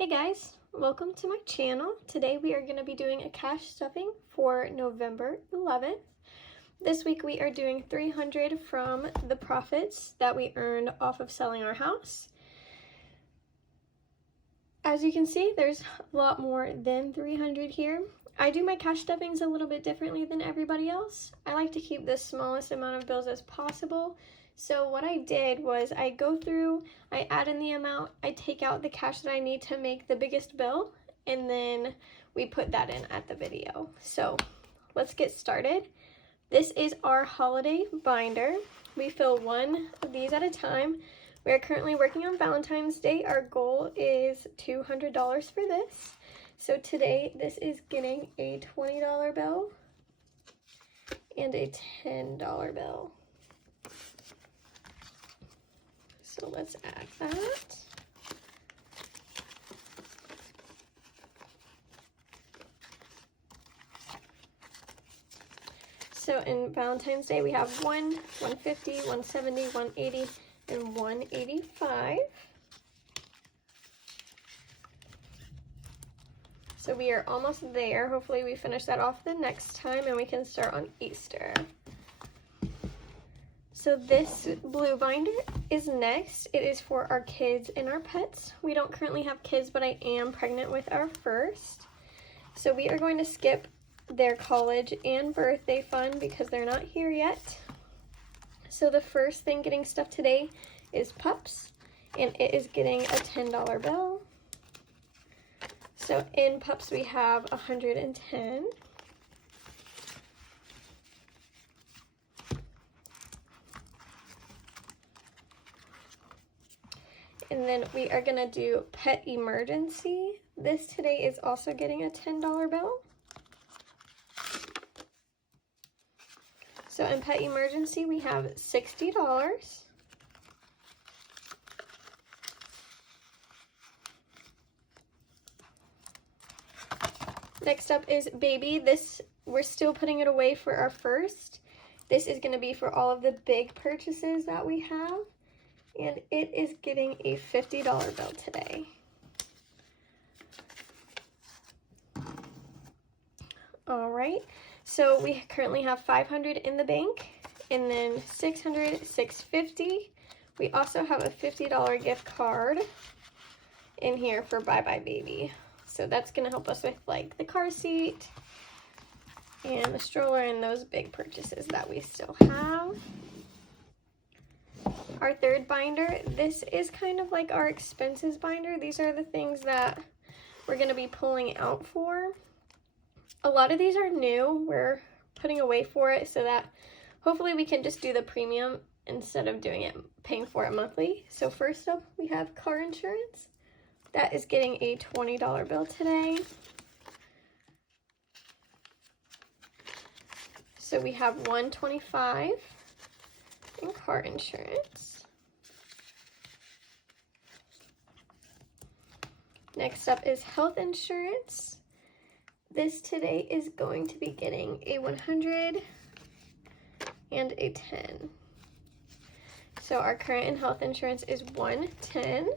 Hey guys, welcome to my channel. Today we are going to be doing a cash stuffing for November 11th. This week we are doing 300 from the profits that we earned off of selling our house. As you can see, there's a lot more than 300 here. I do my cash stuffings a little bit differently than everybody else. I like to keep the smallest amount of bills as possible. So what I did was I go through, I add in the amount, I take out the cash that I need to make the biggest bill, and then we put that in at the video. So let's get started. This is our holiday binder. We fill one of these at a time. We are currently working on Valentine's Day. Our goal is $200 for this. So today this is getting a $20 bill and a $10 bill. So let's add that. So in Valentine's Day, we have 1, 150, 170, 180, and 185. So we are almost there. Hopefully we finish that off the next time and we can start on Easter. So this blue binder is next. It is for our kids and our pets. We don't currently have kids, but I am pregnant with our first. So we are going to skip their college and birthday fund because they're not here yet. So the first thing getting stuffed today is pups, and it is getting a $10 bill. So in pups we have 110. And then we are gonna do pet emergency. This today is also getting a $10 bill. So in pet emergency, we have $60. Next up is baby. This, we're still putting it away for our first. This is gonna be for all of the big purchases that we have. And it is getting a $50 bill today. All right, so we currently have 500 in the bank, and then 600, 650. We also have a $50 gift card in here for Bye Bye Baby. So that's gonna help us with like the car seat and the stroller and those big purchases that we still have. Our third binder, this is kind of like our expenses binder. These are the things that we're going to be pulling out for. A lot of these are new. We're putting away for it so that hopefully we can just do the premium instead of doing it, paying for it monthly. So first up, we have car insurance. That is getting a $20 bill today. So we have $125 in car insurance. Next up is health insurance. This today is going to be getting a 100 and a 10. So our current in health insurance is 110.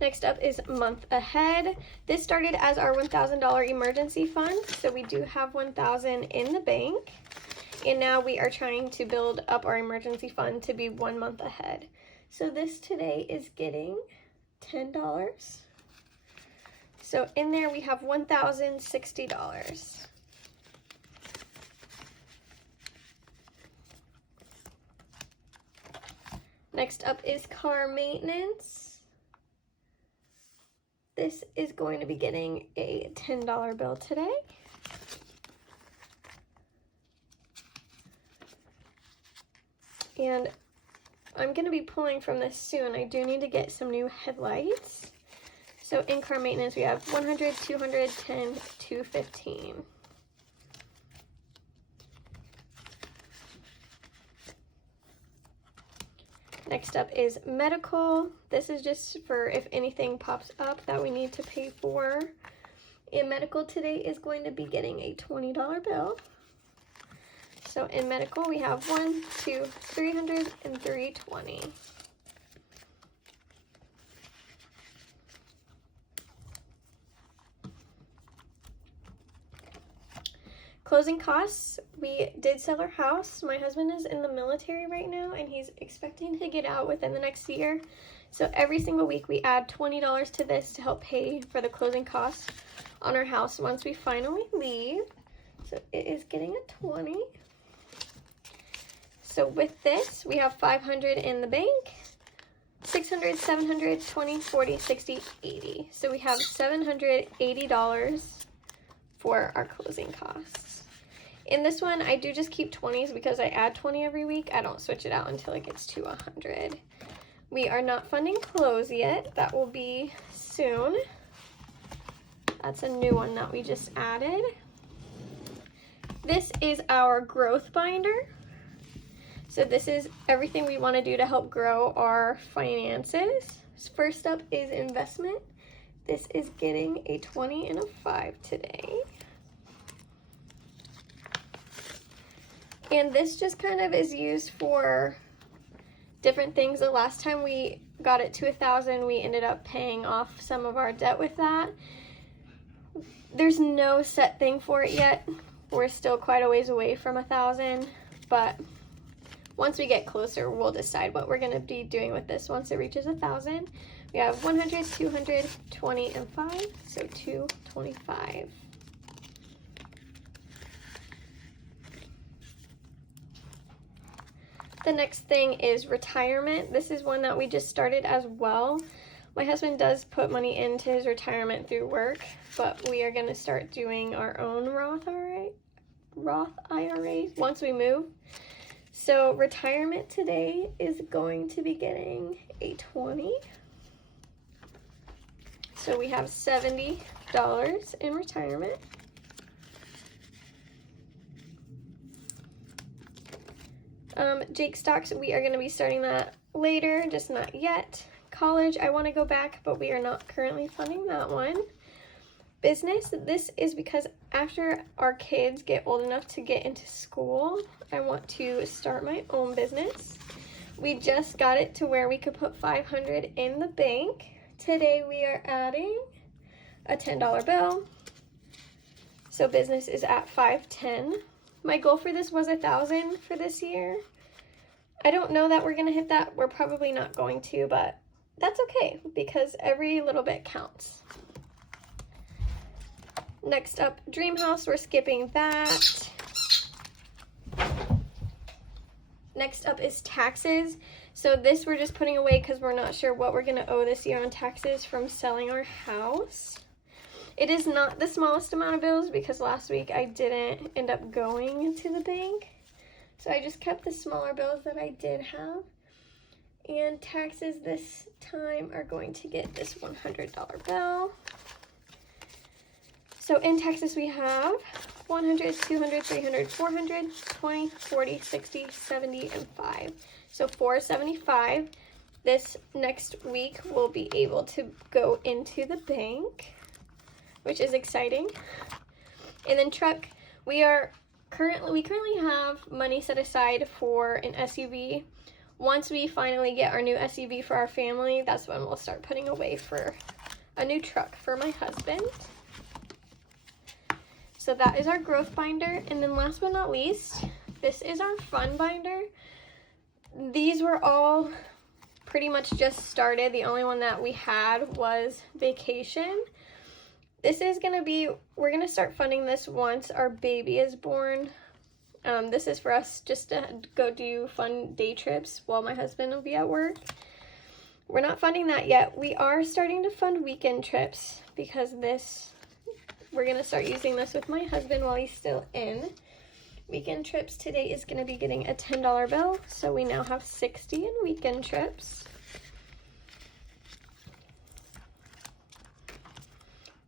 Next up is month ahead. This started as our $1,000 emergency fund, so we do have $1,000 in the bank. And now we are trying to build up our emergency fund to be 1 month ahead. So this today is getting $10. So in there we have $1,060. Next up is car maintenance. This is going to be getting a $10 bill today. And I'm going to be pulling from this soon. I do need to get some new headlights. So in car maintenance, we have 100, 200, 10, 215. Next up is medical. This is just for if anything pops up that we need to pay for. And medical today is going to be getting a $20 bill. So in medical, we have 1, 2, 300, and 320. Closing costs, we did sell our house. My husband is in the military right now, and he's expecting to get out within the next year. So every single week we add $20 to this to help pay for the closing costs on our house once we finally leave. So it is getting a 20. So with this, we have 500 in the bank, 600, 700, 20, 40, 60, 80. So we have $780 for our closing costs. In this one, I do just keep 20s because I add 20 every week. I don't switch it out until it gets to 100. We are not funding clothes yet. That will be soon. That's a new one that we just added. This is our growth binder. So this is everything we want to do to help grow our finances. First up is investment. This is getting a 20 and a 5 today. And this just kind of is used for different things. The last time we got it to 1,000, we ended up paying off some of our debt with that. There's no set thing for it yet. We're still quite a ways away from 1,000, but once we get closer, we'll decide what we're going to be doing with this once it reaches 1,000. We have 100, 200, 20, and 5, so 225. The next thing is retirement. This is one that we just started as well. My husband does put money into his retirement through work, but we are going to start doing our own Roth IRA once we move. So retirement today is going to be getting a 20. So we have $70 in retirement. Jake stocks, we are going to be starting that later, just not yet. College, I want to go back, but we are not currently funding that one. Business, this is because after our kids get old enough to get into school, I want to start my own business. We just got it to where we could put 500 in the bank. Today we are adding a $10 bill. So business is at 510. My goal for this was 1,000 for this year. I don't know that we're going to hit that. We're probably not going to, but that's okay because every little bit counts. Next up, dream house, we're skipping that. Next up is taxes. So this we're just putting away because we're not sure what we're going to owe this year on taxes from selling our house. It is not the smallest amount of bills because last week I didn't end up going to the bank. So I just kept the smaller bills that I did have. And taxes this time are going to get this $100 bill. So in taxes we have 100, 200, 300, 400, 20, 40, 60, 70, and 5. So 475. This next week we'll be able to go into the bank, which is exciting. And then truck, we currently have money set aside for an SUV. Once we finally get our new SUV for our family, that's when we'll start putting away for a new truck for my husband. So that is our growth binder. And then last but not least, this is our fun binder. These were all pretty much just started. The only one that we had was vacation. This is going to be, we're going to start funding this once our baby is born. This is for us just to go do fun day trips while my husband will be at work. We're not funding that yet. We are starting to fund weekend trips because we're going to start using this with my husband while he's still in. Weekend trips today is going to be getting a $10 bill. So we now have 60 in weekend trips.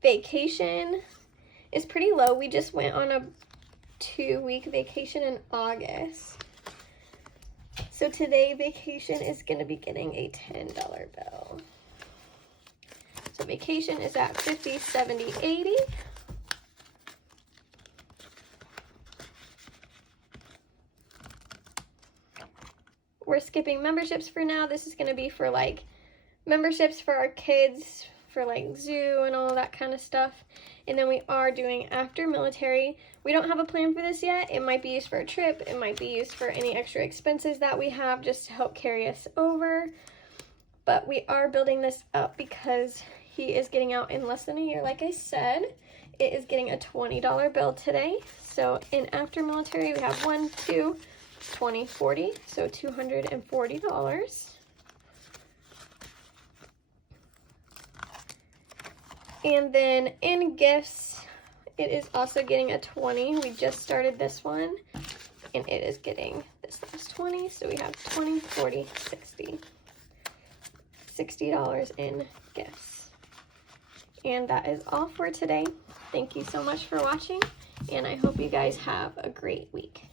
Vacation is pretty low. We just went on a 2-week vacation in August. So today vacation is going to be getting a $10 bill. So vacation is at 50, 70, 80. we're skipping memberships for now. This is going to be for like memberships for our kids, for like zoo and all that kind of stuff. And then we are doing after military. We don't have a plan for this yet. It might be used for a trip. It might be used for any extra expenses that we have just to help carry us over. But we are building this up because he is getting out in less than a year. Like I said, it is getting a $20 bill today. So in after military, we have 1, 2, 20, 40, so $240. And then in gifts, it is also getting a 20. We just started this one, and it is getting this last 20. So we have 20, 40, 60. $60 in gifts. And that is all for today. Thank you so much for watching, and I hope you guys have a great week.